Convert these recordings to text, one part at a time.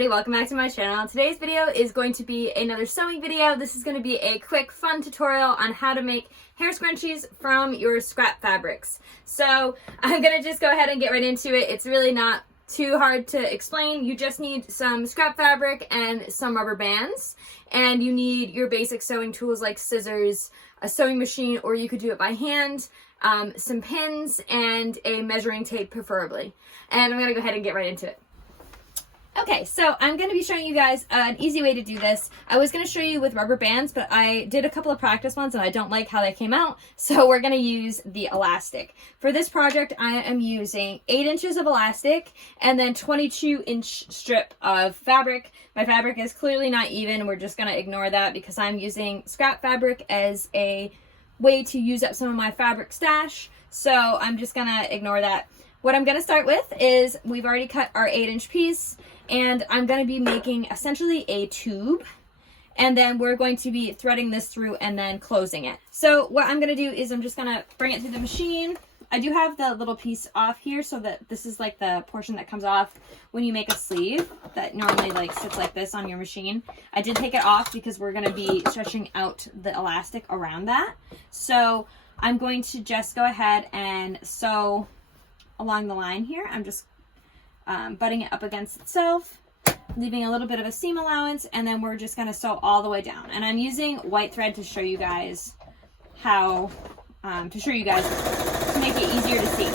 everybody, welcome back to my channel. Today's video is going to be another sewing video. This is going to be a quick fun tutorial on how to make hair scrunchies from your scrap fabrics. So I'm going to just go ahead and get right into it. It's really not too hard to explain. You just need some scrap fabric and some rubber bands, and you need your basic sewing tools like scissors, a sewing machine, or you could do it by hand, some pins, and a measuring tape preferably. And I'm going to go ahead and get right into it. Okay, so I'm going to be showing you guys an easy way to do this. I was going to show you with rubber bands, but I did a couple of practice ones and I don't like how they came out, so we're going to use the elastic. For this project, I am using 8 inches of elastic and then 22-inch strip of fabric. My fabric is clearly not even. We're just going to ignore that because I'm using scrap fabric as a way to use up some of my fabric stash, so I'm just going to ignore that. What I'm going to start with is we've already cut our 8-inch piece, and I'm going to be making essentially a tube, and then we're going to be threading this through and then closing it. So what I'm going to do is I'm just going to bring it through the machine. I do have the little piece off here so that this is like the portion that comes off when you make a sleeve that normally like sits like this on your machine. I did take it off because we're going to be stretching out the elastic around that. So I'm going to just go ahead and sew along the line here. I'm just butting it up against itself, leaving a little bit of a seam allowance, and then we're just going to sew all the way down. And I'm using white thread to show you guys how, to make it easier to see.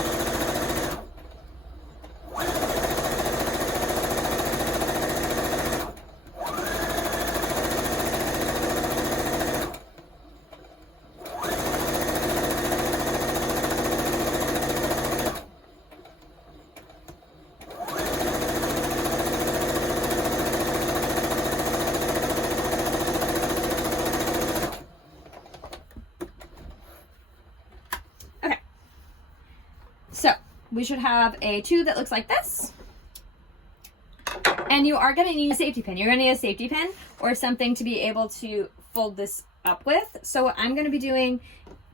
So we should have a tube that looks like this, and you are going to need a safety pin. You're going to need a safety pin or something to be able to fold this up with. So what I'm going to be doing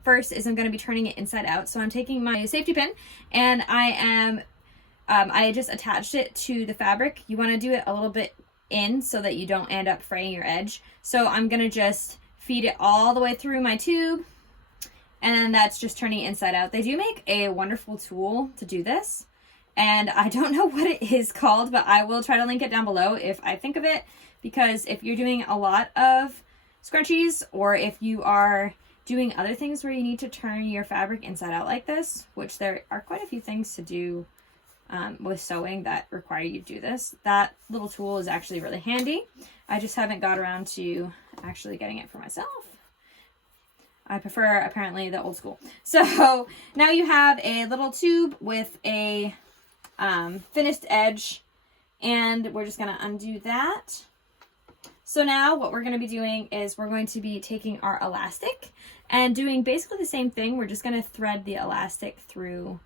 first is I'm going to be turning it inside out. So I'm taking my safety pin and I just attached it to the fabric. You want to do it a little bit in so that you don't end up fraying your edge. So I'm going to just feed it all the way through my tube. And that's just turning it inside out. They do make a wonderful tool to do this, and I don't know what it is called, but I will try to link it down below if I think of it, because if you're doing a lot of scrunchies, or if you are doing other things where you need to turn your fabric inside out like this, which there are quite a few things to do with sewing that require you to do this, that little tool is actually really handy. I just haven't got around to actually getting it for myself. I prefer, apparently, the old school. So now you have a little tube with a finished edge, and we're just going to undo that. So now what we're going to be doing is we're going to be taking our elastic and doing basically the same thing. We're just going to thread the elastic through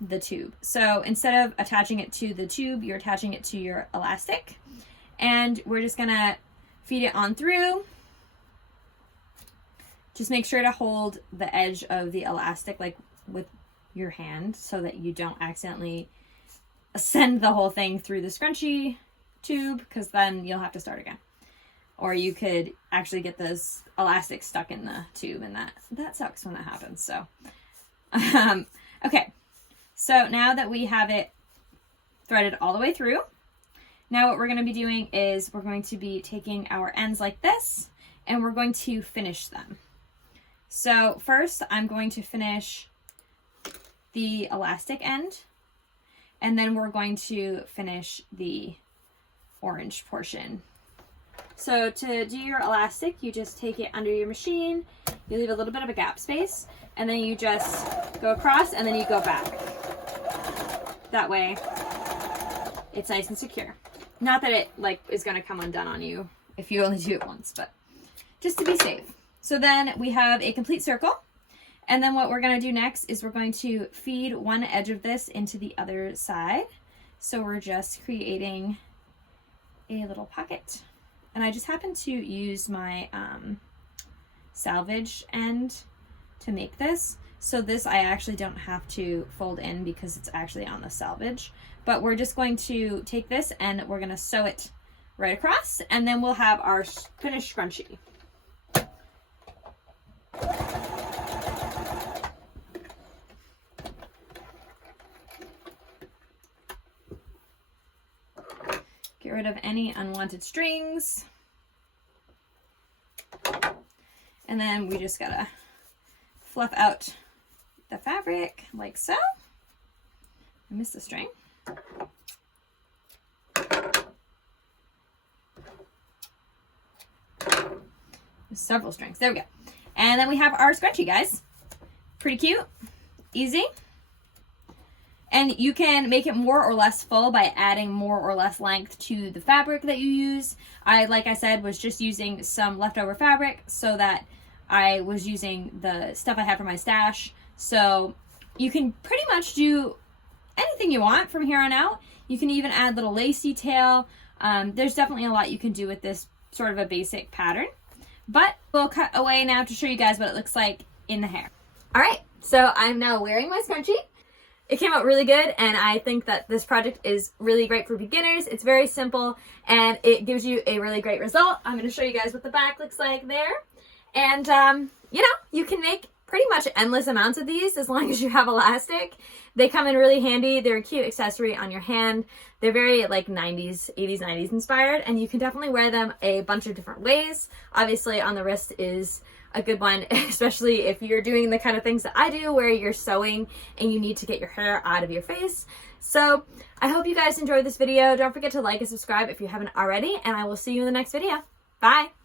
the tube. So instead of attaching it to the tube, you're attaching it to your elastic, and we're just going to feed it on through. Just make sure to hold the edge of the elastic like with your hand so that you don't accidentally send the whole thing through the scrunchie tube, because then you'll have to start again. Or you could actually get this elastic stuck in the tube, and that sucks when that happens. So, okay. So now that we have it threaded all the way through, now what we're going to be doing is we're going to be taking our ends like this, and we're going to finish them. So first I'm going to finish the elastic end, and then we're going to finish the orange portion. So to do your elastic, you just take it under your machine, you leave a little bit of a gap space, and then you just go across and then you go back. That way it's nice and secure. Not that it is going to come undone on you if you only do it once, but just to be safe. So then we have a complete circle, and then what we're going to do next is we're going to feed one edge of this into the other side. So we're just creating a little pocket, and I just happen to use my salvage end to make this. So this I actually don't have to fold in because it's actually on the selvage. But we're just going to take this and we're going to sew it right across, and then we'll have our finished scrunchie. Get rid of any unwanted strings. And then we just gotta fluff out the fabric like so. I missed the string. There's several strings. There we go. And then we have our scrunchie, guys. Pretty cute. Easy. And you can make it more or less full by adding more or less length to the fabric that you use. Like I said, was just using some leftover fabric so that I was using the stuff I had from my stash. So you can pretty much do anything you want from here on out. You can even add little lace detail. There's definitely a lot you can do with this sort of a basic pattern. But we'll cut away now to show you guys what it looks like in the hair. All right, so I'm now wearing my scrunchie. It came out really good, and I think that this project is really great for beginners. It's very simple, and it gives you a really great result. I'm going to show you guys what the back looks like there. And, you know, you can make pretty much endless amounts of these as long as you have elastic. They come in really handy. They're a cute accessory on your hand. They're very like 90s, 80s, 90s inspired, and you can definitely wear them a bunch of different ways. Obviously on the wrist is a good one, especially if you're doing the kind of things that I do where you're sewing and you need to get your hair out of your face. So I hope you guys enjoyed this video. Don't forget to like and subscribe if you haven't already, and I will see you in the next video. Bye.